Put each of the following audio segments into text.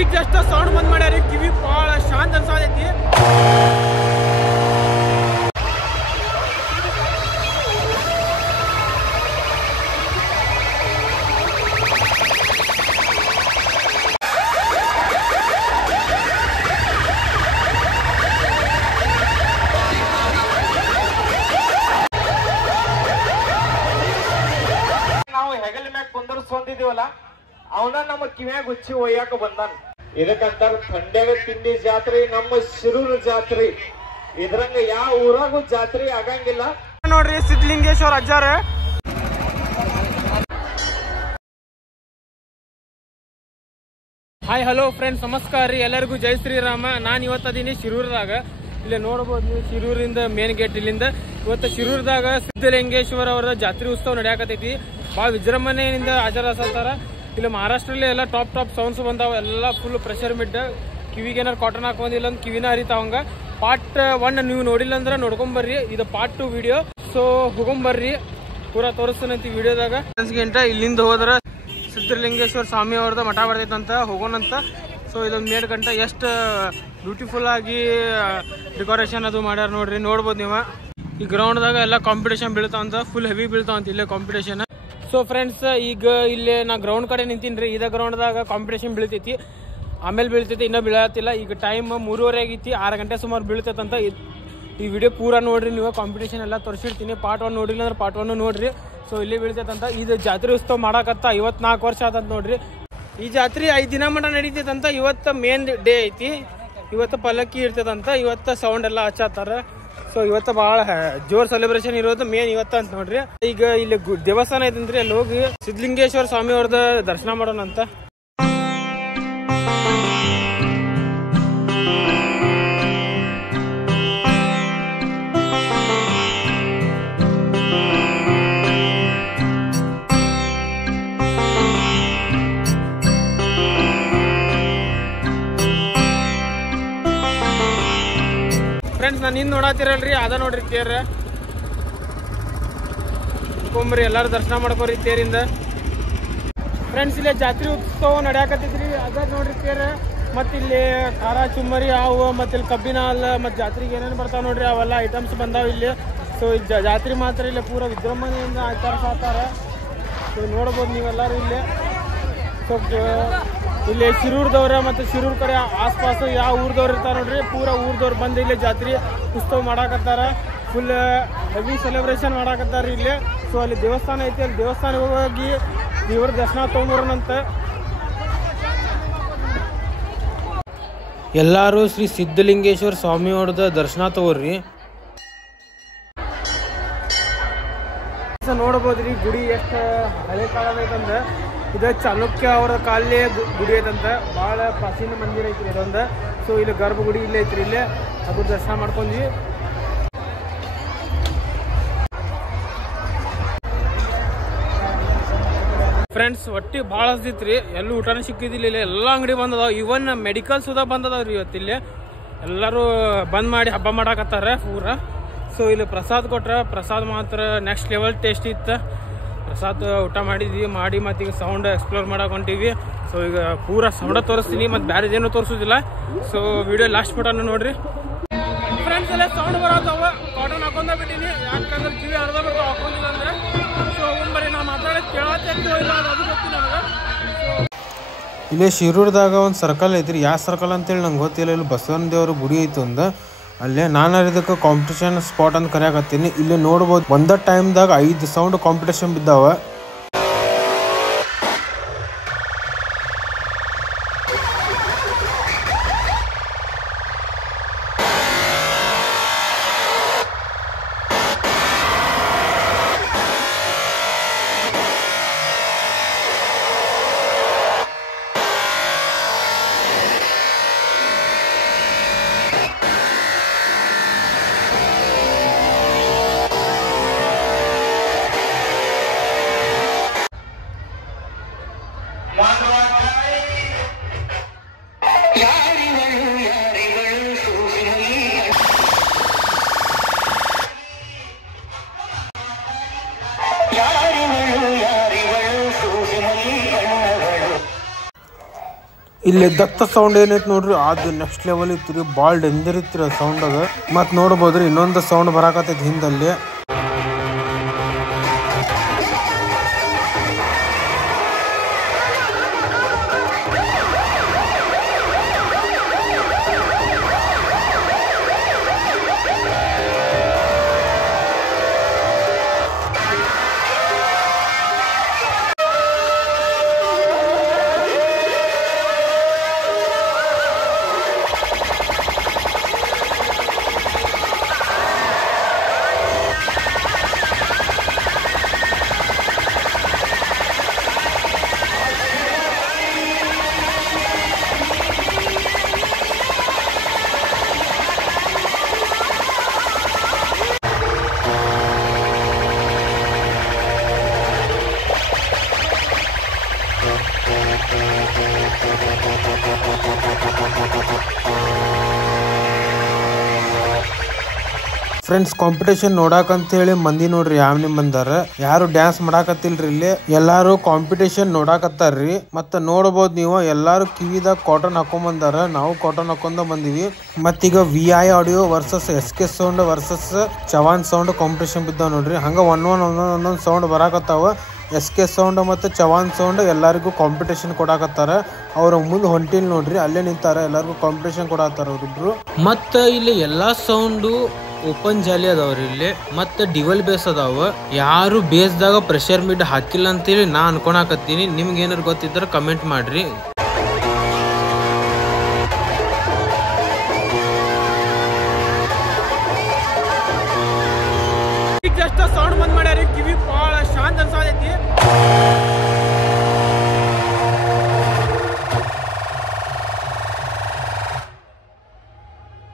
ಈಗ just sound ಬಂದ್ ಮಾಡ್ಯಾರಿ, ಕಿವಿ ಭಾಳ ಶಾಂತ ಅನ್ಸಾದೈತಿ. ನಾವು ಹೆಗಲ ಮ್ಯಾಗ ಕುಂದರ್ಸ್ಕೊಂಡಿದೀವಲ್ಲ ಅವನ ನಮ್ಮ ಕಿವ್ಯಾಗ ಹುಚ್ಚಿ ಒಯ್ಯಾಕ ಬಂದಾನ. ಇದಕ್ಕಂತಾರ ಥಂಡ್ಯಾಗ ತಿಂಡಿ ಜಾತ್ರೆ ನಮ್ಮ ಶಿರೂರ ಜಾತ್ರೆ. ಇದ್ರಂಗ ಯಾವ ಊರಾಗೂ ಜಾತ್ರೆ ಆಗಂಗಿಲ್ಲ ನೋಡ್ರಿ. ಸಿದ್ಧಲಿಂಗೇಶ್ವರ ಅಜ್ಜಾರ. ಹಾಯ್ ಹಲೋ ಫ್ರೆಂಡ್ಸ್, ನಮಸ್ಕಾರ ರೀ ಎಲ್ಲರಿಗೂ. ಜೈ ಶ್ರೀರಾಮ. ನಾನು ಇವತ್ತದೀನಿ ಶಿರೂರದಾಗ. ಇಲ್ಲಿ ನೋಡ್ಬೋದು ನೀವು, ಶಿರೂರಿಂದ ಮೇನ್ ಗೇಟ್ ಇಲ್ಲಿಂದ. ಇವತ್ತು ಶಿರೂರದಾಗ ಸಿದ್ಧಲಿಂಗೇಶ್ವರ ಅವರ ಜಾತ್ರೆ ಉತ್ಸವ ನಡೆಯಾಕತೈತಿ. ಭಾಳ ವಿಜೃಂಭಣೆಯಿಂದ ಆಚರಿಸ್ತಾರ. ಇಲ್ಲಿ ಮಹಾರಾಷ್ಟ್ರಲ್ಲಿ ಎಲ್ಲ ಟಾಪ್ ಸೌಂಡ್ಸ್ ಬಂದಾವ. ಎಲ್ಲ ಫುಲ್ ಪ್ರೆಷರ್ ಮಿಡ್. ಕಿವಿಗೆ ಏನಾರು ಕಾಟನ್ ಹಾಕೊಂಡಿಲ್ಲ ಅಂದ್ರೆ ಕಿವಿನ ಹರಿತಾವಂಗ. ಪಾರ್ಟ್ 1 ನೀವು ನೋಡಿಲ್ಲ ಅಂದ್ರೆ ನೋಡ್ಕೊಂಬರ್ರಿ. ಇದು ಪಾರ್ಟ್ 2 ವಿಡಿಯೋ. ಸೊ ಹೋಗೊಂಬರ್ರಿ, ಪೂರಾ ತೋರಿಸ್ತಾನಂತ ವಿಡಿಯೋದಾಗ. ಗಂಟೆ ಇಲ್ಲಿಂದ ಹೋದ್ರೆ ಸಿದ್ಧಲಿಂಗೇಶ್ವರ ಸ್ವಾಮಿ ಅವ್ರದ್ದು ಮಠ ಬರ್ತೈತಂತ, ಹೋಗೋಣಂತ. ಸೊ ಇದೊಂದು 2 ಗಂಟೆ ಎಷ್ಟು ಬ್ಯೂಟಿಫುಲ್ ಆಗಿ ಡೆಕೋರೇಷನ್ ಅದು ಮಾಡ್ಯಾರ ನೋಡ್ರಿ. ನೋಡ್ಬೋದು ನೀವು. ಈ ಗ್ರೌಂಡ್ದಾಗ ಎಲ್ಲ ಕಾಂಪಿಟೇಷನ್ ಬೀಳ್ತಾವಂತ, ಫುಲ್ ಹೆವಿ ಬೀಳ್ತಾವಂತ ಇಲ್ಲೇ ಕಾಂಪಿಟೇಷನ್. ಸೊ ಫ್ರೆಂಡ್ಸ್, ಈಗ ಇಲ್ಲೇ ನಾ ಗ್ರೌಂಡ್ ಕಡೆ ನಿಂತೀನಿ ರೀ. ಇದೇ ಗ್ರೌಂಡ್ದಾಗ ಕಾಂಪಿಟೇಷನ್ ಬೀಳ್ತೈತಿ, ಆಮೇಲೆ ಬೀಳ್ತೈತಿ, ಇನ್ನೂ ಬೀಳತ್ತಿಲ್ಲ. ಈಗ ಟೈಮ್ 3:30 ಆಗೈತಿ, 6 ಗಂಟೆ ಸುಮಾರು ಬೀಳ್ತೈತಂತ. ಈ ವಿಡಿಯೋ ಪೂರಾ ನೋಡ್ರಿ ನೀವು. ಕಾಂಪಿಟೇಷನ್ ಎಲ್ಲ ತೋರಿಸಿರ್ತೀನಿ. ಪಾರ್ಟ್ 1 ನೋಡಿಲ್ಲ ಅಂದ್ರೆ ಪಾರ್ಟ್ 1 ನೋಡ್ರಿ. ಸೊ ಇಲ್ಲಿ ಬೀಳ್ತೈತಂತ. ಇದು ಜಾತ್ರೆ ಉತ್ಸವ ಮಾಡಾಕತ್ತ 54 ವರ್ಷ ಆತಂತ ನೋಡ್ರಿ. ಈ ಜಾತ್ರೆ 5 ದಿನ ಮಟ ನಡೀತೈತಂತ. ಇವತ್ತು ಮೇನ್ ಡೇ ಐತಿ. ಇವತ್ತು ಪಲ್ಲಕ್ಕಿ ಇರ್ತೈತಂತ. ಇವತ್ತು ಸೌಂಡ್ ಎಲ್ಲ ಹಚ್ಚಾತಾರ. ಸೊ ಇವತ್ತು ಭಾಳ ಜೋರ್ ಸೆಲೆಬ್ರೇಷನ್ ಇರೋದು ಮೇನ್ ಇವತ್ತು ಅಂತ ನೋಡ್ರಿ. ಈಗ ಇಲ್ಲಿ ದೇವಸ್ಥಾನ ಐತಂತ್ರಿ, ಅಲ್ಲಿ ಹೋಗಿ ಸಿದ್ಧಲಿಂಗೇಶ್ವರ ಸ್ವಾಮಿ ಅವ್ರದ್ದು ದರ್ಶನ ಮಾಡೋಣ ಅಂತ. ಫ್ರೆಂಡ್ಸ್, ನಾನು ಹಿಂದೆ ನೋಡತ್ತಿರಲ್ರಿ, ಅದ ನೋಡ್ರಿ ತೇರ. ಕುಂಬ್ರಿ ಎಲ್ಲಾರು ದರ್ಶನ ಮಾಡ್ಕೋರಿ ತೇರಿಂದ. ಫ್ರೆಂಡ್ಸ್, ಇಲ್ಲಿ ಜಾತ್ರೆ ಉತ್ಸವ ನಡೆಯಾಕತ್ತೈತ್ರಿ, ಅದ ನೋಡ್ರಿ ತೇರ. ಮತ್ತು ಇಲ್ಲಿ ಖಾರ ಚುಮ್ಮರಿ ಹಾವು, ಮತ್ತು ಇಲ್ಲಿ ಕಬ್ಬಿನ ಹಾಲು, ಮತ್ತು ಜಾತ್ರೆಗೆ ಏನೇನು ಬರ್ತಾವ ನೋಡ್ರಿ, ಅವೆಲ್ಲ ಐಟಮ್ಸ್ ಬಂದಾವ ಇಲ್ಲಿ. ಸೊ ಈ ಜಾತ್ರೆ ಮಾತ್ರ ಇಲ್ಲಿ ಪೂರ ವಿಜೃಂಭಣೆಯಿಂದ ಆಚರಿಸ್ತಾರ. ಸೊ ನೋಡ್ಬೋದು ನೀವೆಲ್ಲರೂ ಇಲ್ಲಿ. ಸೊ ಇಲ್ಲಿ ಶಿರೂರ್ದವ್ರ ಮತ್ತು ಶಿರೂರ್ ಕಡೆ ಆಸ್ಪಾಸ್ ಯಾವ ಊರ್ದವ್ರು ಇರ್ತಾರೆ ನೋಡ್ರಿ, ಪೂರ ಊರ್ದವ್ರು ಬಂದು ಇಲ್ಲಿ ಜಾತ್ರೆ ಉತ್ಸವ ಮಾಡಾಕತ್ತಾರ. ಫುಲ್ ಹೆವಿ ಸೆಲೆಬ್ರೇಷನ್ ಮಾಡಾಕತ್ತಾರ ಇಲ್ಲಿ. ಸೊ ಅಲ್ಲಿ ದೇವಸ್ಥಾನ ಐತಿ, ಅಲ್ಲಿ ದೇವಸ್ಥಾನಕ್ಕೆ ಹೋಗಿ ದೇವ್ರ ದರ್ಶನ ತೊಗೊಂಬರೋಣಂತ. ಎಲ್ಲರೂ ಶ್ರೀ ಸಿದ್ಧಲಿಂಗೇಶ್ವರ ಸ್ವಾಮಿ ಅವ್ರದ್ದು ದರ್ಶನ ತಗೋರಿ. ನೋಡ್ಬೋದ್ರಿ ಗುಡಿ ಎಷ್ಟು ಹಳೆ ಕಾಲದ ಐತಂದ್ರೆ. ಇದು ಚಾಲುಕ್ಯ ಅವರ ಕಾಲೇ ಗುಡಿ ಐತಂತ. ಭಾಳ ಪ್ರಾಚೀನ ಮಂದಿರ ಐತ್ರಿ ಇದೊಂದು. ಸೊ ಇಲ್ಲಿ ಗರ್ಭಗುಡಿ ಇಲ್ಲೇ ಐತ್ರಿ, ಇಲ್ಲೇ ಅದ್ರ ದರ್ಶನ ಮಾಡ್ಕೊಂಡ್ವಿ. ಫ್ರೆಂಡ್ಸ್, ಒಟ್ಟಿ ಭಾಳ ಹಸ್ದಿತ್ರಿ. ಎಲ್ಲೂ ಊಟನೇ ಸಿಕ್ಕಿದಿಲ್ಲ. ಇಲ್ಲಿ ಎಲ್ಲ ಅಂಗಡಿ ಬಂದದಾವ. ಇವನ್ ಮೆಡಿಕಲ್ ಸುಧಾ ಬಂದದಾವ್ರಿ ಇವತ್ತಿಲ್ಲಿ. ಎಲ್ಲರೂ ಬಂದ್ ಮಾಡಿ ಹಬ್ಬ ಮಾಡಾಕತ್ತಾರ ಪೂರ. ಸೊ ಇಲ್ಲಿ ಪ್ರಸಾದ್ ಕೊಟ್ರೆ, ಪ್ರಸಾದ್ ಮಾತ್ರ ನೆಕ್ಸ್ಟ್ ಲೆವೆಲ್ ಟೇಸ್ಟ್ ಇತ್ತು. ಪ್ರಸಾದ್ ಊಟ ಮಾಡಿದ್ವಿ, ಮಾಡಿ ಮತ್ತು ಈಗ ಸೌಂಡ್ ಎಕ್ಸ್ಪ್ಲೋರ್ ಮಾಡಕ್ಕೆ ಹೊಂಟೀವಿ. ಸೊ ಈಗ ಪೂರ ಸೌಂಡ ತೋರಿಸ್ತೀನಿ, ಮತ್ತು ಬೇರೆದೇನು ತೋರಿಸೋದಿಲ್ಲ. ಸೊ ವಿಡಿಯೋ ಲಾಸ್ಟ್ ಮಟನ್ನು ನೋಡ್ರಿ. ಫ್ರೆಂಡ್ಸ್, ಎಲ್ಲ ಸೌಂಡ್ ಬರತ್ತವ. ಕಾಟನ್ ಹಾಕೊಂಡ ಬಿಟ್ಟಿನಿ, ಯಾಕಂದ್ರೆ ಕಿವಿ ಅರ್ಧ ಬರ್ತಾವ ಹಾಕೊಂಡಿಲ್ಲ ಅಂದ್ರೆ. ಸೊ ಬರೀ ನಾವು ಮಾತಾಡೋದು ಕೇಳತ್ತೆ ಇಲ್ಲ, ಅದು ಗೊತ್ತಿಲ್ಲ ನನಗೆ. ಇಲ್ಲೇ ಶಿರೂರ್ದಾಗ ಒಂದು ಸರ್ಕಲ್ ಐತ್ರಿ. ಯಾವ ಸರ್ಕಲ್ ಅಂತೇಳಿ ನಂಗೆ ಗೊತ್ತಿಲ್ಲ. ಇಲ್ಲಿ ಬಸವನ ದೇವ್ರ ಗುಡಿ ಐತಿ ಒಂದು. ಅಲ್ಲೇ ನಾನು ಇದಕ್ಕೆ ಕಾಂಪಿಟೇಷನ್ ಸ್ಪಾಟ್ ಅಂತ ಕರೆಯಾಕತ್ತೀನಿ. ಇಲ್ಲಿ ನೋಡ್ಬೋದು, ಒಂದ ಟೈಮ್ದಾಗ 5 ಸೌಂಡ್ ಕಾಂಪಿಟೇಷನ್ ಬಿದ್ದಾವ. ಇಲ್ಲಿ ದತ್ತ ಸೌಂಡ್ ಏನೈತಿ ನೋಡ್ರಿ, ಅದು ನೆಕ್ಸ್ಟ್ ಲೆವೆಲ್ ಇತ್ತು ರೀ, ಭಾಳ ಡೇಂಜರ್ ಇತ್ತು ಸೌಂಡ್ ಅದು. ಮತ್ತು ನೋಡ್ಬೋದ್ರಿ ಇನ್ನೊಂದು ಸೌಂಡ್ ಬರಾಕತ್ತೈತಿ ಹಿಂದಲ್ಲಿ. ಫ್ರೆಂಡ್ಸ್, ಕಾಂಪಿಟೇಷನ್ ನೋಡಾಕಂತ ಹೇಳಿ ಮಂದಿ ನೋಡ್ರಿ ಯಾವ ಬಂದಾರ. ಯಾರು ಡ್ಯಾನ್ಸ್ ಮಾಡಾಕತ್ತಿಲ್ರಿ, ಇಲ್ಲಿ ಎಲ್ಲಾರು ಕಾಂಪಿಟೇಷನ್ ನೋಡಾಕತ್ತಾರ್ರಿ. ಮತ್ತ ನೋಡಬಹುದು ನೀವು ಎಲ್ಲಾರು ಕಿವಿದಾಗ ಕಾಟನ್ ಹಾಕೊಂಡ್ ಬಂದಾರ. ನಾವು ಕಾಟನ್ ಹಾಕೊಂಡ ಬಂದಿವಿ. ಮತ್ತೀಗ VI audio versus SK sound versus Chavan sound competition ಬಿದ್ದಾವ ನೋಡ್ರಿ. ಹಂಗ ಒಂದೊಂದ್ ಸೌಂಡ್ ಬರಾಕತ್ತಾವ. SK ಸೌಂಡ್ ಮತ್ತು ಚವಾನ್ ಸೌಂಡ್ ಎಲ್ಲರಿಗೂ ಕಾಂಪಿಟೇಷನ್ ಕೊಡಾಕತ್ತಾರ. ಅವ್ರ ಮುಂದೆ ಹೊಂಟಿಲ್ ನೋಡ್ರಿ, ಅಲ್ಲೇ ನಿಂತಾರ, ಎಲ್ಲರಿಗೂ ಕಾಂಪಿಟೇಷನ್ ಕೊಡಾಕತ್ತಾರ ಅವ್ರಿಬ್ರು. ಮತ್ತ ಇಲ್ಲಿ ಎಲ್ಲಾ ಸೌಂಡು ಓಪನ್ ಜಾಲಿ ಅದಾವ್ರಿ ಇಲ್ಲಿ. ಮತ್ತೆ ಡಿವಲ್ ಬೇಸ್ ಅದಾವ. ಯಾರು ಬೇಸ್ದಾಗ ಪ್ರೆಷರ್ ಮಿಡ್ ಹಾಕಿಲ್ಲ ಅಂತೇಳಿ ನಾ ಅನ್ಕೊಳಕತ್ತೀನಿ. ನಿಮ್ಗೆ ಏನಾರು ಗೊತ್ತಿದ್ರೆ ಕಮೆಂಟ್ ಮಾಡ್ರಿ. ಜಸ್ಟ್ ಸೌಂಡ್ ಬಂದ್ ಮಾಡ್ಯಾರಿ, ಕಿವಿ ಭಾಳ ಶಾಂತ ಅನ್ಸಾದೈತಿ.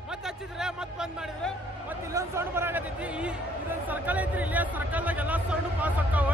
ಮತ್ತೆ ಹಚ್ಚಿದ್ರೆ ಮತ್ತೆ ಬಂದ್ ಮಾಡಿದ್ರೆ ಮತ್ತೆ ಇಲ್ಲೊಂದು ಸೌಂಡ್ ಬರಾಕತ್ತೈತಿ. ಇದೊಂದು ಸರ್ಕಲ್ ಐತ್ರಿ, ಇಲ್ಲಿ ಸರ್ಕಲ್ದಾಗ ಎಲ್ಲಾ ಸೌಂಡ್ ಪಾಸ್ ಆಕ್ಕಾವ.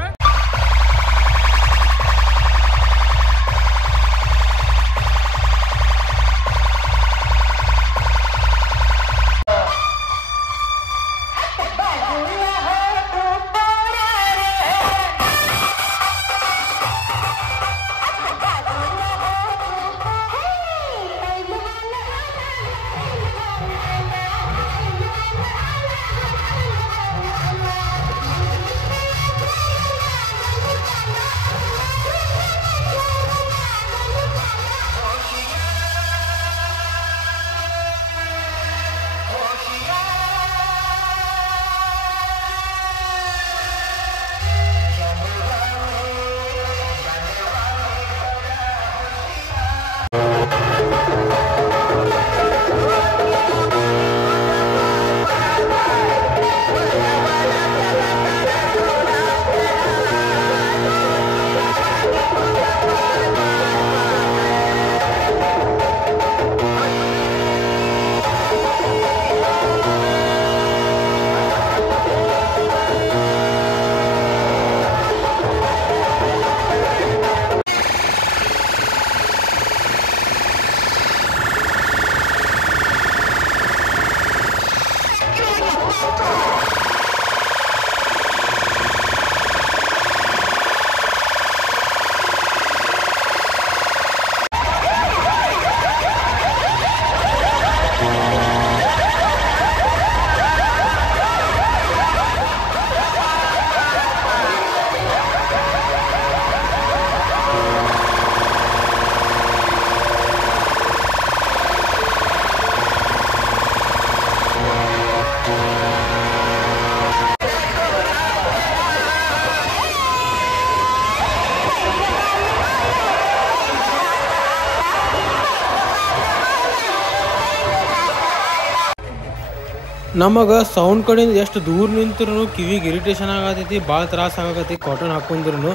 ನಮಗೆ ಸೌಂಡ್ ಕಡೆಯಿಂದ ಎಷ್ಟು ದೂರ ನಿಂತ್ರು ಕಿವಿಗೆ ಇರಿಟೇಷನ್ ಆಗತೈತಿ, ಭಾಳ ತ್ರಾಸ ಆಗತೈತಿ ಕಾಟನ್ ಹಾಕೊಂಡ್ರು.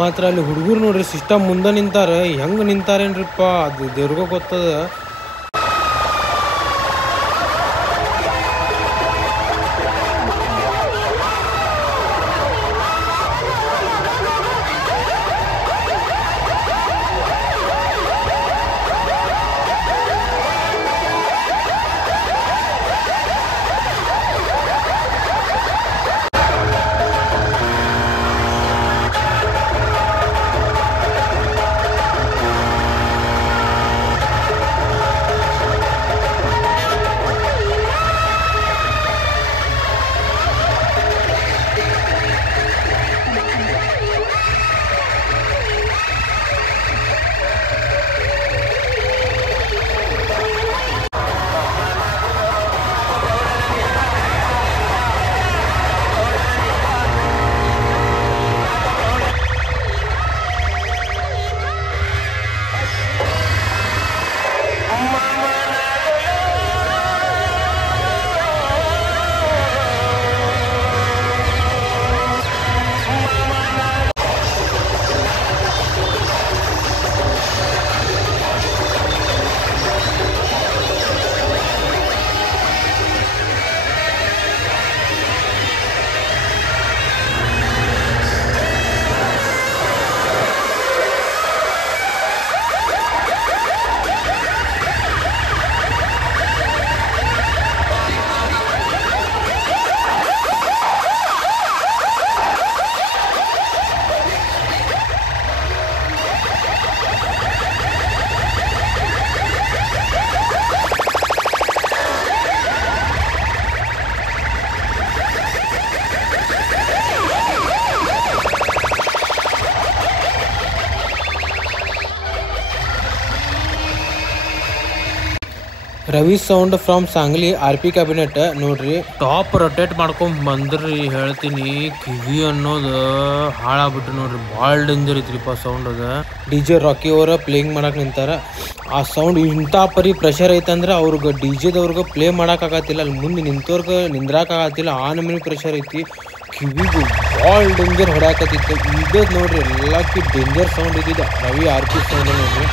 ಮಾತ್ರ ಅಲ್ಲಿ ಹುಡುಗರು ನೋಡ್ರಿ ಸಿಸ್ಟಮ್ ಮುಂದೆ ನಿಂತಾರೆ, ಹೆಂಗೆ ನಿಂತಾರೇನ್ರಿಪ್ಪ ಅದು ದೇವ್ರಿಗೂ ಗೊತ್ತದ. Ravi sound from Sangli RP cabinet ನೋಡ್ರಿ ಟಾಪ್ ರೊಟೇಟ್ ಮಾಡ್ಕೊಂಡ್ ಬಂದ್ರಿ ಹೇಳ್ತೀನಿ ಕಿವಿ ಅನ್ನೋದು ಹಾಳಾಗ್ಬಿಟ್ಟು ನೋಡ್ರಿ ಭಾಳ ಡೇಂಜರ್ ಐತ್ರಿಪ್ಪ ಸೌಂಡ್ ಅದ. DJ ರಾಕಿ ಅವರ ಪ್ಲೇಯಿಂಗ್ ಮಾಡಕ್ ನಿಂತಾರ. ಆ ಸೌಂಡ್ ಇಂಥ ಪರಿ ಪ್ರೆಷರ್ ಐತಂದ್ರೆ ಅವ್ರಿಗೆ DJದವ್ರಿಗೆ ಪ್ಲೇ ಮಾಡಕ್ ಆಗತ್ತಿಲ್ಲ, ಅಲ್ಲಿ ಮುಂದೆ ನಿಂತವ್ರಿಗೆ ನಿಂದ್ರಾಕ್ ಆಗತ್ತಿಲ್ಲ, ಆ ನಮೂನಿ ಪ್ರೆಷರ್ ಐತಿ. ಕಿವಿಗೂ ಭಾಳ ಡೇಂಜರ್ ಹೊಡ್ಯಾಕತ್ತಿತ್ತು. ಈಗ ನೋಡ್ರಿ ಎಲ್ಲಕ್ಕಿ ಡೇಂಜರ್ ಸೌಂಡ್ ಇದ್ದಿದ್ದು ರವಿ RP ಸೌಂಡ್ ನೋಡ್ರಿ.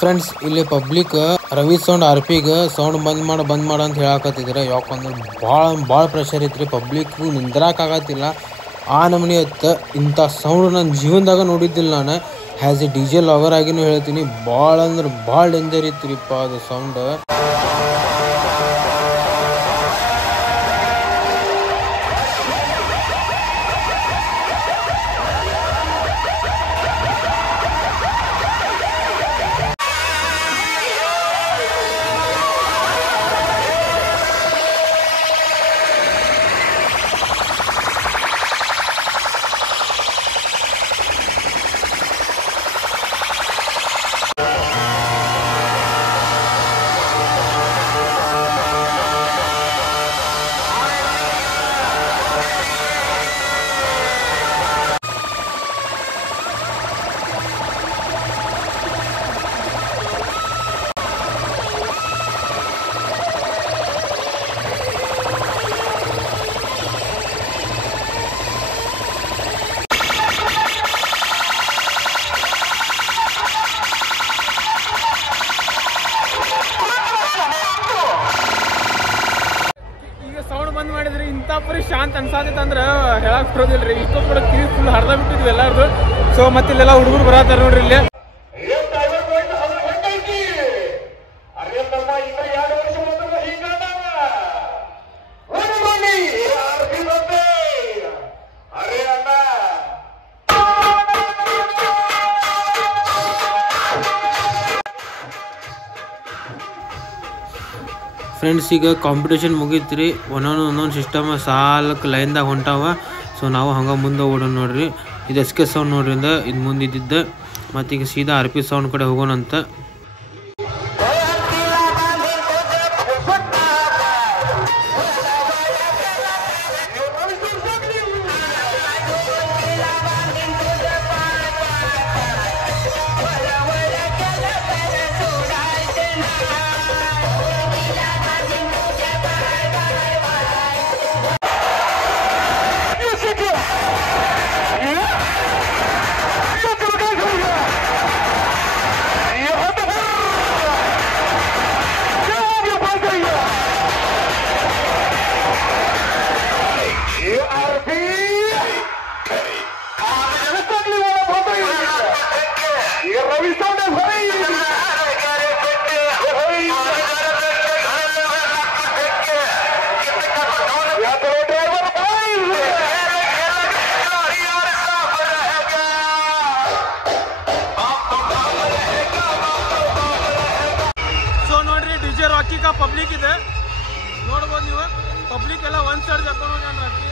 ಫ್ರೆಂಡ್ಸ್ ಇಲ್ಲಿ ಪಬ್ಲಿಕ್ ರವಿ ಸೌಂಡ್ RPಗೆ ಸೌಂಡ್ ಬಂದ್ ಮಾಡ ಅಂತ ಹೇಳಕತ್ತಿದ್ರೆ, ಯಾಕಂದ್ರೆ ಭಾಳ ಪ್ರೆಷರ್ ಐತ್ರಿ. ಪಬ್ಲಿಕ್ ನಿಂದ್ರಾಕ್ ಆಗತ್ತಿಲ್ಲ, ಆ ನಮೂನಿ ಐತೆ. ಇಂಥ ಸೌಂಡ್ ನನ್ನ ಜೀವನದಾಗ ನೋಡಿದ್ದಿಲ್ಲ ನಾನು. ಆ್ಯಸ್ ಎ DJ ಲಾಗರ್ ಆಗಿನೂ ಹೇಳ್ತೀನಿ, ಭಾಳ ಅಂದ್ರೆ ಭಾಳ ಡೇಂಜರ್ ಇತ್ರಿಪ್ಪ ಅದು ಸೌಂಡ್. ಬಂದ್ ಮಾಡಿದ್ರಿ ಇಂಥ ಪರಿ ಶಾಂತ ಅನ್ಸಾತೈತೆ ಅಂದ್ರೆ ಹೇಳಕ್ ಬರೋದಿಲ್ರಿ. ಇಷ್ಟೊತ್ತು ಕೂಡ ಕಿವಿ ಫುಲ್ ಹರ್ದ ಬಿಟ್ಟಿದ್ವಿ ಎಲ್ಲಾರ್ದು. ಸೊ ಮತ್ತೆ ಇಲ್ಲೆಲ್ಲ ಹುಡುಗರು ಬರತ್ತಾರ ನೋಡ್ರಿ ಇಲ್ಲಿ. ಫ್ರೆಂಡ್ಸ್ ಈಗ ಕಾಂಪಿಟೇಷನ್ ಮುಗೀತ್ರಿ. ಒಂದೊಂದು ಸಿಸ್ಟಮ್ ಸಾಲಕ್ಕೆ ಲೈನ್ದಾಗ ಹೊಂಟಾವ. ಸೊ ನಾವು ಹಂಗೆ ಮುಂದೆ ಓಡೋಣ ನೋಡ್ರಿ. ಇದು SK ಸೌಂಡ್ ನೋಡ್ರಿಂದ ಇದು ಮುಂದಿದ್ದ. ಮತ್ತೀಗ ಸೀದಾ RP ಸೌಂಡ್ ಕಡೆ ಹೋಗೋಣಂತ. ರಾಕಿ ಕಾ ಪಬ್ಲಿಕ್ ಇದೆ ನೋಡ್ಬೋದು ನೀವು. ಪಬ್ಲಿಕ್ ಎಲ್ಲ ಒಂದ್ ಸೈಡ್ ಜರ್ಕೊಂಡು ಹೋಗ್ಯಾನ ರಾಕಿ.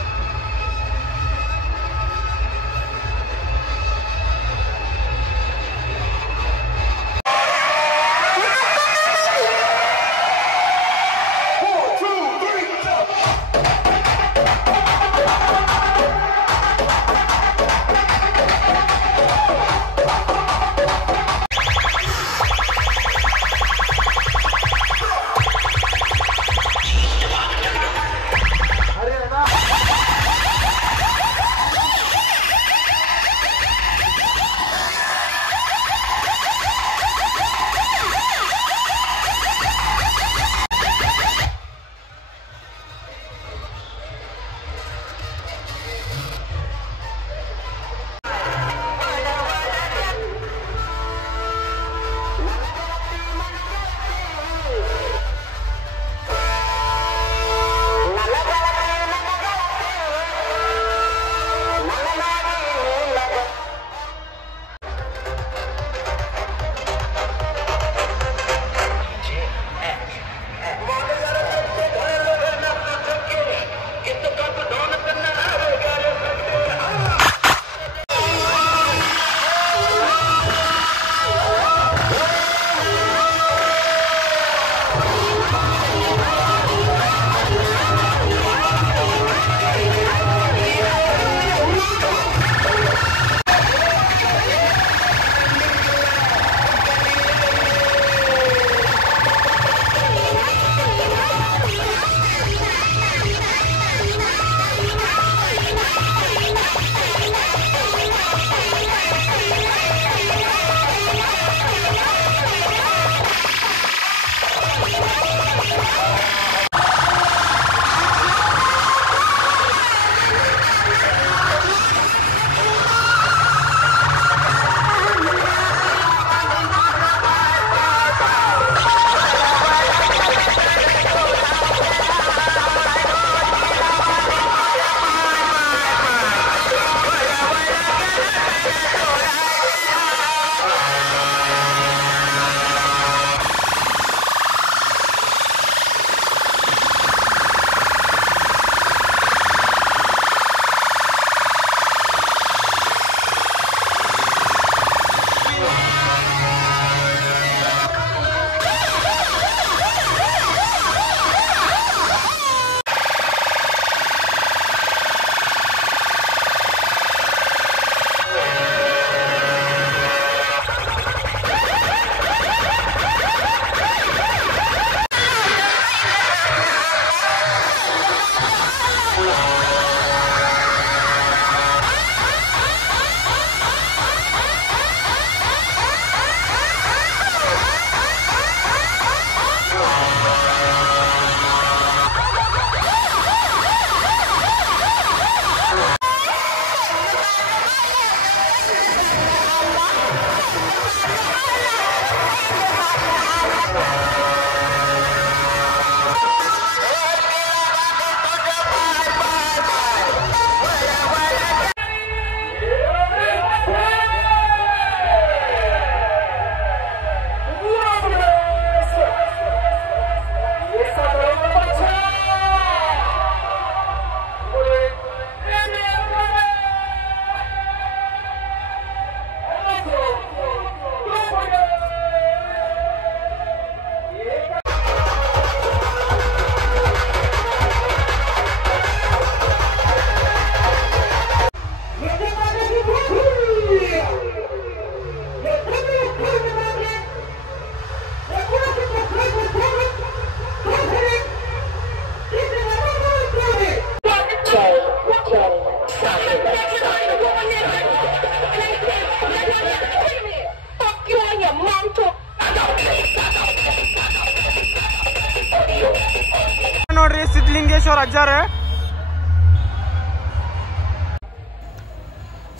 ನೋಡ್ರಿ ಸಿದ್ಧಲಿಂಗೇಶ್ವರ ಅಜ್ಜಾರ.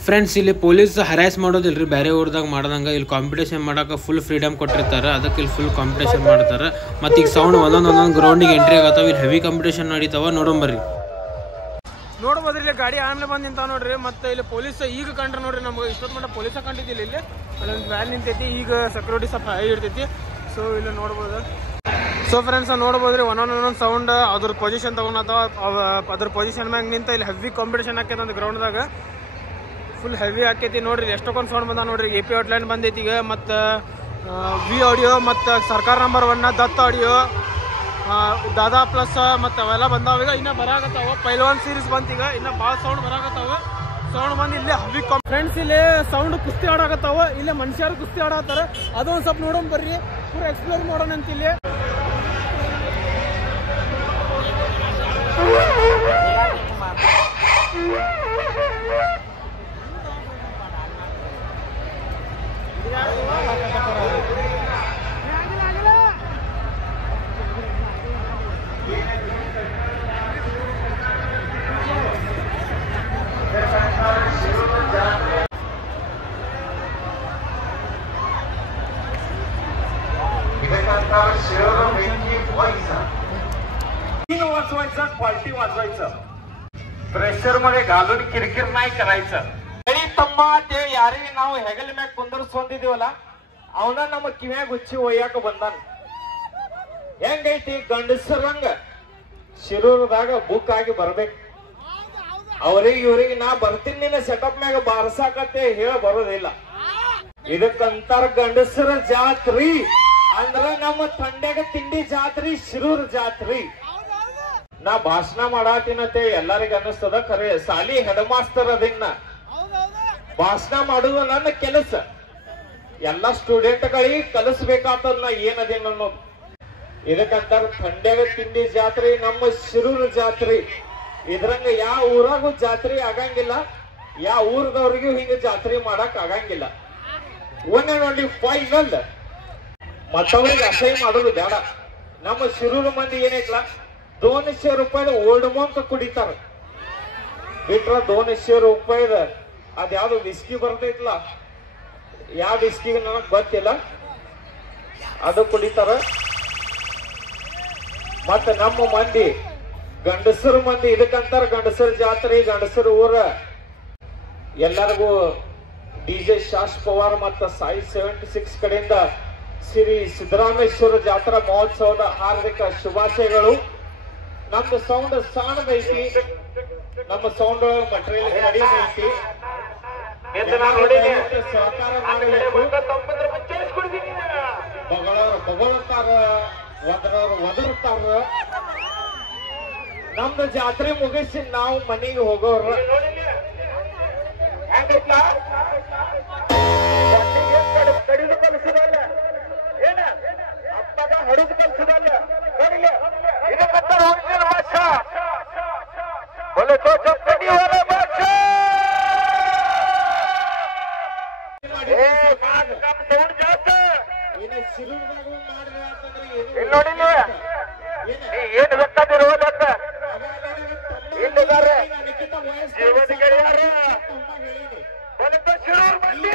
ಫ್ರೆಂಡ್ಸ್ ಇಲ್ಲಿ ಪೊಲೀಸ್ ಹರಾಸ್ ಮಾಡೋದಿಲ್ರಿ, ಬೇರೆ ಊರ್ದಾಗ ಮಾಡ್ದಂಗೆ ಇಲ್ಲಿ ಕಾಂಪಿಟೇಷನ್ ಮಾಡೋಕೆ ಫುಲ್ ಫ್ರೀಡಮ್ ಕೊಟ್ಟಿರ್ತಾರೆ. ಅದಕ್ಕೆ ಇಲ್ಲಿ ಫುಲ್ ಕಾಂಪಿಟೇಷನ್ ಮಾಡ್ತಾರೆ. ಮತ್ತು ಈಗ ಸೌಂಡ್ ಒಂದೊಂದು ಗ್ರೌಂಡಿಗೆ ಎಂಟ್ರಿ ಆಗತ್ತಾವ. ಇಲ್ಲಿ ಹೆವಿ ಕಾಂಪಿಟೇಷನ್ ನಡೀತಾವ, ನೋಡೋಂಬರ್ರಿ. ನೋಡ್ಬೋದ್ರಿ ಇಲ್ಲಿ ಗಾಡಿ ಆಮೇಲೆ ಬಂದು ನಿಂತಾವ ನೋಡ್ರಿ. ಮತ್ತೆ ಇಲ್ಲಿ ಪೊಲೀಸ್ ಈಗ ಕಂಡ್ರೆ ನೋಡ್ರಿ, ನಮ್ಗೆ ಇಷ್ಟೊತ್ತು ಮಟ್ಟ ಪೊಲೀಸ ಕಂಡಿದ್ದಿಲ್ಲ. ಇಲ್ಲಿ ಅಲ್ಲೊಂದು ವ್ಯಾನ್ ನಿಂತೈತಿ, ಈಗ ಸೆಕ್ಯೂರಿಟಿ ಸ್ವಲ್ಪ ಹೈ ಇರ್ತೈತಿ. ಸೊ ಇಲ್ಲಿ ನೋಡ್ಬೋದು. ಸೊ ಫ್ರೆಂಡ್ಸ್ ನೋಡ್ಬೋದ್ರಿ ಒಂದೊಂದೊಂದೊಂದು ಸೌಂಡ್ ಅದ್ರ ಪೊಸಿಷನ್ ತಗೊಂಡಾವ. ಅದ್ರ ಪೊಸಿಷನ್ ಮ್ಯಾಗ ನಿಂತ ಇಲ್ಲಿ ಹೆವಿ ಕಾಂಪಿಟೇಷನ್ ಆಕೈತೆ ಒಂದು ಗ್ರೌಂಡ್ದಾಗ. ಫುಲ್ ಹೆವಿ ಆಕೈತಿ ನೋಡ್ರಿ. ಎಷ್ಟೊಂದು ಸೌಂಡ್ ಬಂದ ನೋಡ್ರಿ. AP ಔಟ್ಲೈನ್ ಬಂದೈತಿ ಈಗ. ಮತ್ತು ವಿ ಆಡಿಯೋ, ಮತ್ತು ಸರ್ಕಾರ ನಂಬರ್ 1 ದತ್ತ ಆಡಿಯೋ, ದಾದಾ ಪ್ಲಸ್ ಮತ್ತು ಅವೆಲ್ಲ ಬಂದಾವ. ಈಗ ಇನ್ನೂ ಬರಾಕತ್ತಾವ. ಪೈಲ್ವಾನ್ ಸೀರೀಸ್ ಬಂತೀಗ, ಇನ್ನು ಭಾಳ ಸೌಂಡ್ ಬರಾಕತ್ತಾವ. ಸೌಂಡ್ ಬಂದು ಇಲ್ಲಿ ಹೆವಿ ಫ್ರೆಂಡ್ಸ್ ಇಲ್ಲಿ ಸೌಂಡ್ ಕುಸ್ತಿ ಆಡಾಕತ್ತಾವ. ಇಲ್ಲೇ ಮನುಷ್ಯರು ಕುಸ್ತಿ ಆಡತ್ತಾರ. ಅದೊಂದು ಸ್ವಲ್ಪ ನೋಡೋಣ ಬರ್ರಿ, ಪೂರ ಎಕ್ಸ್ಪ್ಲೋರ್ ಮಾಡೋಣ ಅಂತ ಇಲ್ಲಿ. क्वालिटी वाजवायचं, प्रेशर मध्ये घालून किरकिर नाही करायचं. ತಮ್ಮ ते ಯಾರಿಗೆ ನಾವು ಹೆಗಲ ಮ್ಯಾಗ ಕುಂದರ್ಸ್ಕೊಂಡಿದೀವಲ್ಲ ಅವನ ನಮ್ಮ ಕಿವ್ಯಾಗ ಹುಚ್ಚಿ ಒಯ್ಯಾಕ ಬಂದಾನ. ಹೆಂಗೈತಿ ಗಂಡಸರಂಗ ಶಿರೂರದಾಗ ಬುಕ್ ಆಗಿ ಬರ್ಬೇಕು. ಅವ್ರಿಗೆ ಇವ್ರಿಗೆ ನಾ ಬರ್ತೀನಿ ನಿನ್ನ ಸೆಟಪ್ ಮ್ಯಾಗ ಬಾರ್ಸಾಕತ್ತೆ ಹೇಳ ಬರೋದಿಲ್ಲ. ಇದಕ್ಕಂತಾರ ಗಂಡಸರ ಜಾತ್ರಿ ಅಂದ್ರ ನಮ್ಮ ತಂಡ್ಯಾಗ ತಿಂಡಿ ಜಾತ್ರಿ ಶಿರೂರ್ ಜಾತ್ರಿ. ನಾ ಭಾಷಣ ಮಾಡಾತಿನತೆ ಎಲ್ಲರಿಗ ಅನ್ನಿಸ್ತದ, ಖರೆ ಸಾಲಿ ಹೆಡ್ ಮಾಸ್ತರ್ ಅದನ್ನ ಭಾಷಣ ಮಾಡುದು ನನ್ನ ಕೆಲಸ. ಎಲ್ಲಾ ಸ್ಟೂಡೆಂಟ್ ಗಳಿಗೆ ಕಲಿಸ್ಬೇಕಾಗ್ತದ ನಾ ಏನದೇನ ಅನ್ನೋದು. ಇದಕ್ಕಂತಾರ ತಂಡ್ಯಾಗ ತಿಂಡಿ ಜಾತ್ರಿ ನಮ್ಮ ಶಿರೂರ್ ಜಾತ್ರಿ. ಇದ್ರಂಗ ಯಾವ ಊರಾಗೂ ಜಾತ್ರೆ ಆಗಂಗಿಲ್ಲ, ಯಾವ ಊರದವ್ರಿಗೂ ಹಿಂಗ ಜಾತ್ರೆ ಮಾಡಕ್ ಆಗಂಗಿಲ್ಲ. ಒಂದೇ ಫೈನಲ್ ಮತ್ತವ್ರಿಗೆ ಅಸಹ್ಯ ಮಾಡೋದು ಬೇಡ. ನಮ್ಮ ಶಿರೂರು ಮಂದಿ ಏನೈತ್ಲ 200 ರೂಪಾಯಿದ ಓಲ್ಡ್ ಮಂಕ್ ಕುಡಿತಾರ. ಬಿಟ್ರ 200 ರೂಪಾಯಿದ ಅದ್ಯಾವ್ದು ವಿಸ್ಕಿ ಬರ್ತೈತ್ಲ, ಯಾವ ವಿಸ್ಕಿ ನನಗ್ ಗೊತ್ತಿಲ್ಲ, ಅದು ಕುಡಿತಾರ. ಮತ್ತ ನಮ್ಮ ಮಂದಿ ಗಂಡಸರು ಮಂದಿ ಇದಕ್ಕಂತಾರ ಗಂಡಸರ ಜಾತ್ರೆ, ಗಂಡಸರ ಊರ. ಎಲ್ಲರಿಗೂ DJ ಶಾಶ್ ಪವಾರ್ ಮತ್ತು ಸಾಯಿ 76 ಕಡೆಯಿಂದ ಶ್ರೀ ಸಿದ್ದರಾಮೇಶ್ವರ ಜಾತ್ರಾ ಮಹೋತ್ಸವದ ಹಾರ್ದಿಕ ಶುಭಾಶಯಗಳು. ನಮ್ದು ಸೌಂಡ್ ಸಣ್ಣದೈತಿ, ನಮ್ಮ ಸೌಂಡ್ ಮಟೀರಿಯಲ್ ಕಡಿಮೆ ಐತಿ. ಸಹಕಾರ ಮಾಡಬೇಕು. ಬಗಳತಾರ, ಒದರ್ತಾರ. ನಮ್ದು ಜಾತ್ರೆ ಮುಗಿಸಿ ನಾವು ಮನೆಗೆ ಹೋಗೋರು. ಕಡಿದು ಕಲಿಸಿದಲ್ಲ ಏನ ಅಪ್ಪಗ ಹಡಿದು ಕಲಿಸಿದಲ್ಲ ನೋಡಿಲ್ಲ. ಇದಕ್ಕಂತ ಒರಿಜಿನಲ್ ಭಾಷಾ बोले तो चपटी वाला भाषा ए बात कम ಸೌಂಡ್ ಜಾಸ್ತಿ ಏನೇ ಶಿರೂರದಾಗ ಮಾಡಿದ್ರೆ ಅಂತಂದ್ರೆ ಏನು ನೋಡಿಲ್ಲ. ಏನು ಬೇಕಾದಿರೋ ಲೆಕ್ಕ ಇಲ್ಲಿದ್ದಾರೆ ಜೀವನ ಗೆಳೆಯರ बोले तो ಶಿರೂರ್ ಮಂದಿ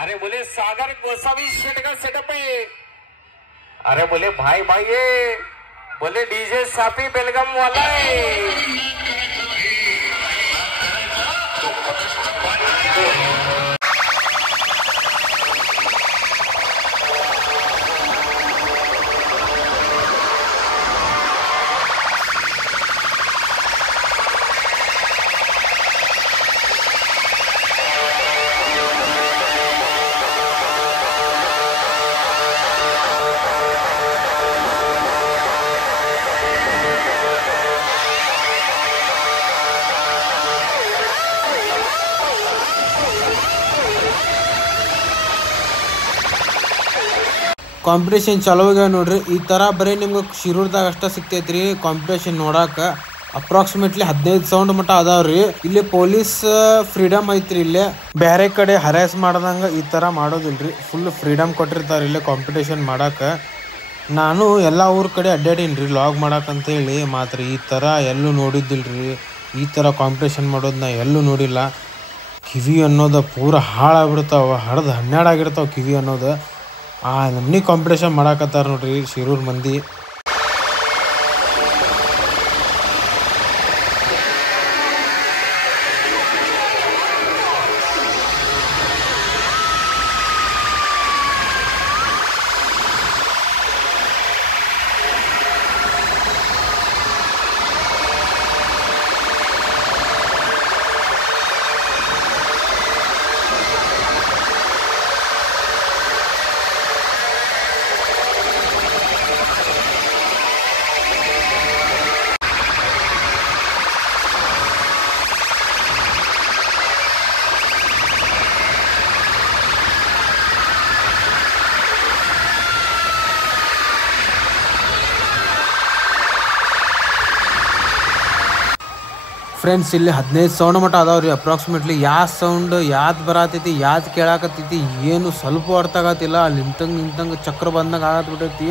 अरे बोले सागर गोसावी शेट का सेटअप है. अरे बोले भाई भाई ये बोले डीजे सापी बेलगाम वाला है. ಕಾಂಪಿಟೇಷನ್ ಚಲೋ ಆಗ್ಯಾವ ನೋಡ್ರಿ. ಈ ಥರ ಬರೀ ನಿಮ್ಗೆ ಶಿರೂರ್ದಾಗ ಅಷ್ಟ ಸಿಗ್ತೈತ್ರಿ ಕಾಂಪಿಟೇಷನ್ ನೋಡಾಕ. ಅಪ್ರಾಕ್ಸಿಮೇಟ್ಲಿ 15 ಸೌಂಡ್ ಮಟ್ಟ ಅದಾವ್ರಿ. ಇಲ್ಲಿ ಪೊಲೀಸ್ ಫ್ರೀಡಮ್ ಐತ್ರಿ. ಇಲ್ಲೇ ಬೇರೆ ಕಡೆ ಹರಾಸ್ ಮಾಡ್ದಂಗ ಈ ತರ ಮಾಡೋದಿಲ್ರಿ. ಫುಲ್ ಫ್ರೀಡಮ್ ಕೊಟ್ಟಿರ್ತಾರ ಇಲ್ಲೇ ಕಾಂಪಿಟೇಷನ್ ಮಾಡಾಕ. ನಾನು ಎಲ್ಲ ಊರ್ ಕಡೆ ಅಡ್ಡಾಡೀನ್ರಿ ಲಾಗ್ ಮಾಡಾಕಂತ ಹೇಳಿ. ಮಾತ್ರ ಈ ತರ ಎಲ್ಲೂ ನೋಡಿದ್ದಿಲ್ರಿ. ಈ ತರ ಕಾಂಪಿಟೇಷನ್ ಮಾಡೋದ್ ನಾ ಎಲ್ಲೂ ನೋಡಿಲ್ಲ. ಕಿವಿ ಅನ್ನೋದು ಪೂರ ಹಾಳಾಗ್ಬಿಡ್ತಾವ, ಹಡ್ದು 12 ಆಗಿರ್ತಾವ ಕಿವಿ ಅನ್ನೋದು. ಆ ನಮ್ನಿ ಕಾಂಪಿಟೇಷನ್ ಮಾಡಾಕತ್ತಾರ ನೋಡ್ರಿ ಶಿರೂರ್ ಮಂದಿ. ಫ್ರೆಂಡ್ಸ್ ಇಲ್ಲಿ 15 ಸೌಂಡ್ ಮಟ್ಟ ಅದಾವ್ರಿ ಅಪ್ರಾಕ್ಸಿಮೇಟ್ಲಿ. ಯಾವ ಸೌಂಡ್ ಯಾವ್ದು ಬರತೈತಿ ಯಾವ್ದು ಕೇಳಾಕತ್ತೈತಿ ಏನು ಸ್ವಲ್ಪ ಅರ್ಥ ಆಗತ್ತಿಲ್ಲ. ಅಲ್ಲಿ ನಿಂತಂಗೆ ಚಕ್ರ ಬಂದಂಗೆ ಆಗತ್ಬಿಟ್ಟೈತಿ.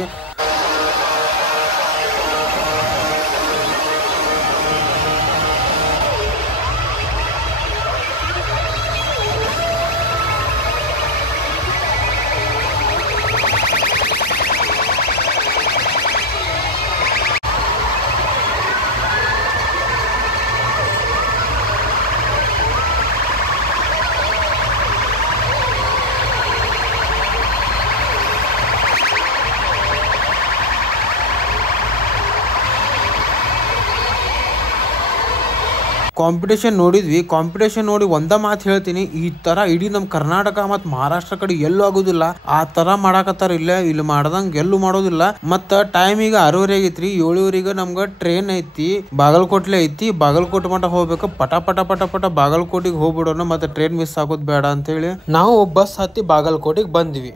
ಕಾಂಪಿಟೇಷನ್ ನೋಡಿದ್ವಿ. ಕಾಂಪಿಟೇಷನ್ ನೋಡಿ ಒಂದ ಮಾತು ಹೇಳ್ತೀನಿ, ಈ ತರ ಇಡೀ ನಮ್ಮ ಕರ್ನಾಟಕ ಮತ್ತು ಮಹಾರಾಷ್ಟ್ರ ಕಡೆ ಎಲ್ಲೂ ಆಗೋದಿಲ್ಲ. ಆ ತರ ಮಾಡಾಕತ್ತಾರ ಇಲ್ಲಿ ಮಾಡ್ದಂಗ ಎಲ್ಲೂ ಮಾಡೋದಿಲ್ಲ. ಮತ್ತ ಟೈಮ್ ಈಗ 6:30 ಆಗೈತ್ರಿ. 7:00 ನಮ್ಗ ಟ್ರೈನ್ ಐತಿ, ಬಾಗಲಕೋಟ್ಲೆ ಐತಿ. ಬಾಗಲಕೋಟೆ ಮಟ್ಟ ಹೋಗ್ಬೇಕು. ಪಟ ಪಟ ಪಟ ಪಟ ಬಾಗಲಕೋಟಿಗೆ ಹೋಗ್ಬಿಡೋಣ, ಮತ್ತೆ ಟ್ರೈನ್ ಮಿಸ್ ಆಗೋದ್ ಬೇಡ ಅಂತ ಹೇಳಿ ನಾವು ಬಸ್ ಹತ್ತಿ ಬಾಗಲಕೋಟಿಗೆ ಬಂದ್ವಿ.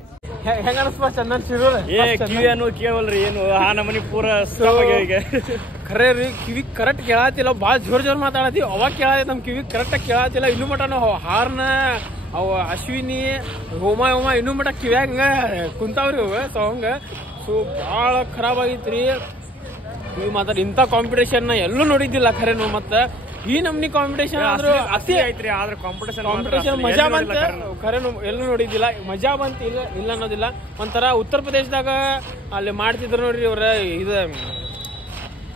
ಖರೆ ರೀ, ಕಿವಿ ಕರೆಕ್ಟ್ ಕೇಳತ್ತಿಲ್ಲ. ಭಾಳ ಜೋರ್ ಮಾತಾಡತಿ. ಅವಾಗ ಕೇಳತಿ, ನಮ್ ಕಿವಿ ಕರೆಕ್ಟಾಗಿ ಕೇಳತ್ತಿಲ್ಲ. ಇನ್ನೂ ಮಟ ನಾವು ಹಾರ್ನ ಅವ ಅಶ್ವಿನಿ ಹೋಮ ಇನ್ನೂ ಮಟ ಕಿವ್ಯಾಗ ಕುಂತಾವ್ರಿ ಅವ ಸಾಂಗ್. ಸೊ ಭಾಳ ಖರಾಬ್ ಆಗೈತ್ರಿ ಇವ್ ಮಾತಾಡ. ಇಂಥ ಕಾಂಪಿಟೇಷನ್ ಎಲ್ಲೂ ನೋಡಿದ್ದಿಲ್ಲ ಖರೆ. ನಾವು ಮತ್ತೆ ಈ ನಮ್ನಿ ಕಾಂಪಿಟೇಷನ್ ಆದ್ರೂ ಅತಿ ಐತ್ರಿ. ಆದ್ರೆ ಕಾಂಪಿಟೇಷನ್ ಮಜಾ ಬಂತ ಖರೆ. ಎಲ್ಲೂ ನೋಡಿದ್ದಿಲ್ಲ, ಮಜಾ ಬಂತ ಇಲ್ಲ ಅನ್ನೋದಿಲ್ಲ. ಒಂಥರ ಉತ್ತರ ಪ್ರದೇಶದಾಗ ಅಲ್ಲಿ ಮಾಡ್ತಿದ್ರು ನೋಡ್ರಿ ಇವ್ರ. ಇದು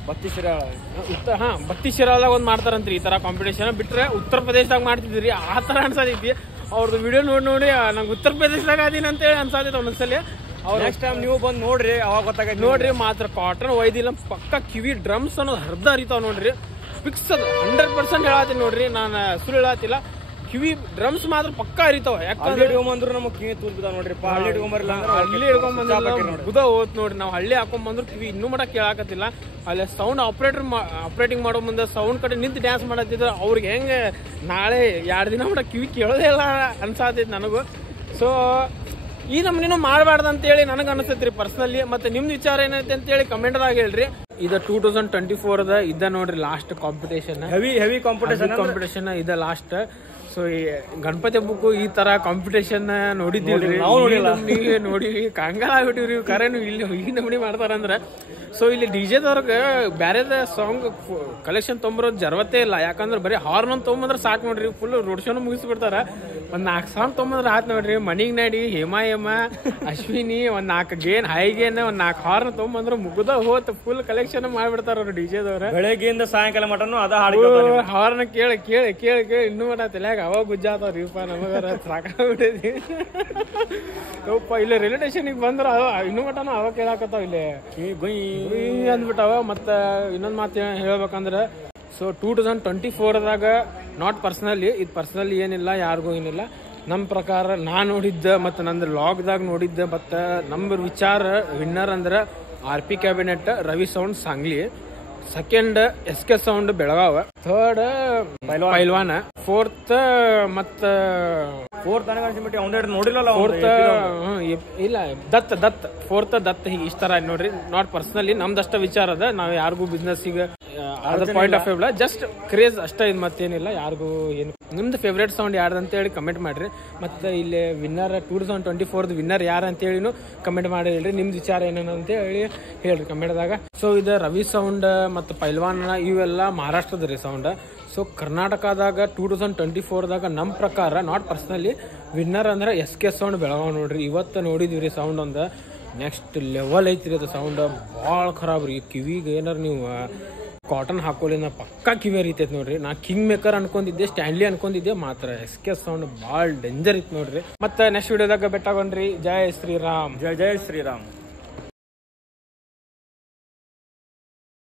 ಭಕ್ತಿ ಶಿರಾಳದಾಗ ಒಂದ್ ಮಾಡ್ತಾರಂತ್ರಿ ಈ ತರ ಕಾಂಪಿಟೇಷನ್. ಬಿಟ್ರೆ ಉತ್ತರ ಪ್ರದೇಶದಾಗ ಮಾಡ್ತಿದ್ರಿ ಆ ತರ ಅನ್ಸತೈತಿ. ಅವ್ರದ್ದು ವಿಡಿಯೋ ನೋಡಿ ನಂಗೆ ಉತ್ತರ ಪ್ರದೇಶದಾಗ ಅದೀನಿ ಅಂತ ಹೇಳಿ ಅನ್ಸತೈತಿ ಒಂದೊಂದ್ಸಲಿ. ಅವ್ರು ನೆಕ್ಸ್ಟ್ ಟೈಮ್ ನೀವು ಬಂದು ನೋಡ್ರಿ, ಅವಾಗ ಗೊತ್ತಾಗ ನೋಡ್ರಿ. ಮಾತ್ರ ಕಾಟನ್ ಒಯ್ದಿಲ್ಲ, ಪಕ್ಕ ಕಿವಿ ಡ್ರಮ್ಸ್ ಅನ್ನೋದು ಹರ್ದ ಹರಿತಾವ ನೋಡ್ರಿ. ಫಿಕ್ಸ್ 100% ಹೇಳತ್ತೀನಿ ನೋಡ್ರಿ, ನಾನು ಸುಳ್ಳು ಹೇಳತ್ತಿಲ್ಲ. ಕಿವಿ ಡ್ರಮ್ಸ್ ಮಾತ್ರ ಪಕ್ಕ ಹರಿತಾವ. ಯಾಕಂದ್ರೆ ಇಟ್ಕೊಂಬಂದ್ರು ನಮಗೆ ಕಿವಿ ತೂರ್ಬಿದಾವ ನೋಡ್ರಿ. ಹಳ್ಳಿ ಇಟ್ಕೊಂಬರ್ಲಿಲ್ಲ ಅಂದ್ರೆ ಹಳ್ಳಿ ಇಟ್ಕೊಂಬಂದ್ರೆ ಬುಧ ಹೋತ್ ನೋಡ್ರಿ. ನಾವು ಹಳ್ಳಿ ಹಾಕೊಂಡ್ಬಂದ್ರು ಕಿವಿ ಇನ್ನೂ ಮಟ ಕೇಳಾಕತ್ತಿಲ್ಲ. ಅಲ್ಲಿ ಸೌಂಡ್ ಆಪರೇಟಿಂಗ್ ಮಾಡೋ ಮುಂದೆ ಸೌಂಡ್ ಕಡೆ ನಿಂತು ಡ್ಯಾನ್ಸ್ ಮಾಡತ್ತಿದ್ರು. ಅವ್ರಿಗೆ ಹೆಂಗೆ ನಾಳೆ 2 ದಿನ ಮಟ ಕಿವಿ ಕೇಳೋದೇ ಇಲ್ಲ ಅನ್ಸಾತೈತಿ ನನಗೂ. ಸೊ ಈ ನಮ್ನೇನು ಮಾಡಬಾರ್ದು ಅಂತೇಳಿ ನನಗೆ ಅನಿಸ್ತೈತ್ರಿ ಪರ್ಸನಲಿ. ಮತ್ತೆ ನಿಮ್ದು ವಿಚಾರ ಏನೈತೆ ಅಂತೇಳಿ ಕಮೆಂಟ್ದಾಗ ಹೇಳ್ರಿ. ಇದು 2024 ಇದ ನೋಡ್ರಿ ಲಾಸ್ಟ್ ಕಾಂಪಿಟೇಷನ್. ಹೆವಿ ಕಾಂಪಿಟೇಷನ್ ಇದ ಲಾಸ್ಟ್. ಸೊ ಈ ಗಣಪತಿ ಹಬ್ಬಕ್ಕೂ ಈ ತರ ಕಾಂಪಿಟೇಷನ್ ನೋಡಿದ್ದಿಲ್ರಿ. ನೀವೇ ನೋಡಿ ಕಂಗಾಲ ಆಗ್ಬಿಟ್ಟಿವ್ರಿ. ಕರೆನು ಇಲ್ಲಿ ಈ ನಮೂನಿ ಮಾಡ್ತಾರಂದ್ರ. ಸೊ ಇಲ್ಲಿ ಡಿಜೆದವ್ರಿಗೆ ಬ್ಯಾರೆದ ಸಾಂಗ್ ಕಲೆಕ್ಷನ್ ತೊಗೊಂಬರೋದು ಜರವತ್ತೇ ಇಲ್ಲ. ಯಾಕಂದ್ರೆ ಬರೀ ಹಾರ್ನ್ ಒಂದು ತೊಗೊಂಬಂದ್ರೆ ಸಾಕು ನೋಡ್ರಿ. ಫುಲ್ ರೋಡ್ ಶೋನು ಮುಗಿಸ್ಬಿಡ್ತಾರ. ಒಂದ್ 4 ಸಾಂಗ್ ತೊಗೊಂಬಂದ್ರೆ ಆತ್ ನೋಡ್ರಿ. ಮನಿಗ್ ನಡಿ, ಹೇಮ ಅಶ್ವಿನಿ, ಒಂದ್ 4 ಗೇನ್ ಹೈ ಗೇನ್, ಒಂದ್ 4 ಹಾರ್ನ್ ತೊಗೊಂಬಂದ್ರೆ ಮುಗ್ದ ಹೋತ್. ಫುಲ್ ಕಲೆಕ್ಷನ್ ಮಾಡ್ಬಿಡ್ತಾರ ಅವ್ರು ಡಿಜೆದವ್ರ. ಬೆಳಗ್ಗೆಯಿಂದ ಸಾಯಂಕಾಲ ಮಟನು ಅದ ಹಾರ್ನ್ ಕೇಳಿ ಕೇಳಿ ಕೇಳಿ ಕೇಳಿ ಇನ್ನೂ ಮಟ ತಲೆಯಾಗ ಅವಾಗ ಗುಜ್ಜಾತವ್ರಿಪ್ಪ. ನಮಗಾರ ಸಾಕಾಗ್ಬಿಟ್ಟೈತಿ. ಇಲ್ಲಿ ರೈಲ್ವೆ ಸ್ಟೇಷನ್ಗೆ ಬಂದ್ರ ಇನ್ನೂ ಮಟನು ಅವಾಗ ಕೇಳಾಕತ್ತಾವ ಇಲ್ಲಿ ಅಂದ್ಬಿಟ್ಟವ. ಮತ್ತ ಇನ್ನೊಂದ್ ಮಾತು ಹೇಳ್ಬೇಕಂದ್ರ, ಸೊ 2024ದಾಗ ನಾಟ್ ಪರ್ಸನಲಿ, ಇದು ಪರ್ಸನಲಿ ಏನಿಲ್ಲ, ಯಾರಿಗೂ ಏನಿಲ್ಲ. ನಮ್ಮ ಪ್ರಕಾರ ನಾ ನೋಡಿದ್ದ ಮತ್ತು ನಂದು ಲಾಗ್ದಾಗ ನೋಡಿದ್ದ ಮತ್ತು ನಮ್ಮ ವಿಚಾರ ವಿನ್ನರ್ ಅಂದ್ರೆ RP cabinet Ravi sound Sangli, second SK sound Belagavi, third ಪೈಲ್ವಾನ, ಫೋರ್ತ್ 4th ನನಗೆ ಅನ್ಸಿಬಿಟ್ಟು ಒಂದೆರಡು ನೋಡಿಲ್ಲ. 4th ಇಲ್ಲ ದತ್ 4th ದತ್ ಹೀಗೆ ಇಷ್ಟ ತರ ನೋಡ್ರಿ. ನಾಟ್ ಪರ್ಸನಲಿ ನಮ್ದಷ್ಟ ವಿಚಾರ ಅದ, ನಾವು ಯಾರಿಗೂ ಬಿಸ್ನೆಸ್ಸಿಗೆ ಅದ್ರ point of view just craze ಅಷ್ಟ. ಇದು ಮತ್ತೇನಿಲ್ಲ. ಯಾರಿಗೂ ಏನು ನಿಮ್ದು ಫೇವ್ರೇಟ್ ಸೌಂಡ್ ಯಾರ್ದು ಅಂತ ಹೇಳಿ ಕಮೆಂಟ್ ಮಾಡ್ರಿ. ಮತ್ತೆ ಇಲ್ಲಿ ವಿನ್ನರ್ 2024 ವಿನ್ನರ್ ಯಾರು ಅಂತ ಹೇಳಿನು ಕಮೆಂಟ್ ಮಾಡಿ ಹೇಳ್ರಿ. ನಿಮ್ದು ವಿಚಾರ ಏನೇನು ಅಂತ ಹೇಳಿ ಹೇಳ್ರಿ ಕಮೆಂಟ್ದಾಗ. ಸೊ ಇದು ರವಿ ಸೌಂಡ್ ಮತ್ತು ಪೈಲ್ವಾನ್ ಇವೆಲ್ಲ ಮಹಾರಾಷ್ಟ್ರದ ರೀ ಸೌಂಡ್. ಸೊ ಕರ್ನಾಟಕದಾಗ 2024ದಾಗ ನಮ್ಮ ಪ್ರಕಾರ ನಾಟ್ ಪರ್ಸನಲಿ ವಿನ್ನರ್ ಅಂದ್ರೆ SK ಸೌಂಡ್ ಬೆಳಗಾವ್ ನೋಡ್ರಿ. ಇವತ್ತು ನೋಡಿದ್ವಿ ರೀ ಸೌಂಡ್ ಒಂದು ನೆಕ್ಸ್ಟ್ ಲೆವೆಲ್ ಐತ್ರಿ. ಅದು ಸೌಂಡ್ ಭಾಳ ಖರಾಬ್ ರೀ. ಕಿವಿಗೆ ಏನಾರು ನೀವು ಕಾಟನ್ ಹಾಕೋಲಿಂದ ಪಕ್ಕಾ ಕಿವಿ ರೀತೈತೆ ನೋಡ್ರಿ. ನಾ ಕಿಂಗ್ ಮೇಕರ್ ಅನ್ಕೊಂಡಿದ್ದೆ, ಸ್ಟ್ಯಾನ್ಲಿ ಅನ್ಕೊಂಡಿದ್ದೆ, ಮಾತ್ರ SK ಸೌಂಡ್ ಭಾಳ ಡೇಂಜರ್ ಇತ್ತು ನೋಡ್ರಿ. ಮತ್ತೆ ನೆಕ್ಸ್ಟ್ ವಿಡಿಯೋದಾಗ ಬೆಟ್ಟಾಗೋಣ್ರಿ. ಜೈ ಶ್ರೀರಾಮ್. ಜೈ ಜೈ ಶ್ರೀರಾಮ್.